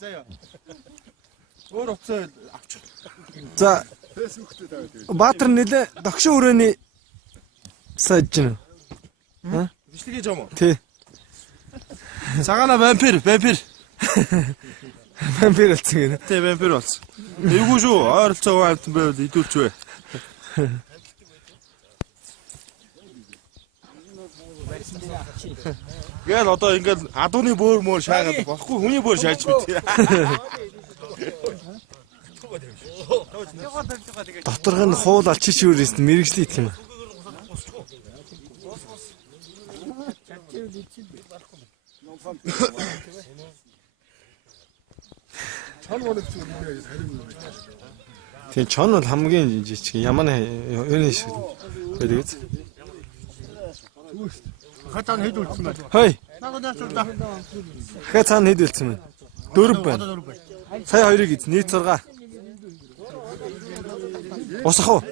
Заяа. Өөр уцаа авчих. За Баатар нэлээ догшин өрөөний сайж гэнэ. Бичлэгээ жоо. Тий. Цагаана вампир. Вампир болсон гэнэ. Тий, вампир болсон. Эвгүй шүү. Ойролцоо амт байвал идүүлч вэ. Гэл одоо ингээд адууны бөөр мөр шаагаад болохгүй хүний бөөр шааж мэт. Доторх нь хуул алчиж юурээс мэрэгжлээ идэх юм. Тэгээ чон бол хамгийн жижиг ямар нэг шиг байдаг үз. Хатан хэд үлдсэн бэ? Хой. Нагадаас л да. Хатан хэд үлдсэн бэ? 4 байна. Сая 2-ыг эз нийт 6. Усах уу?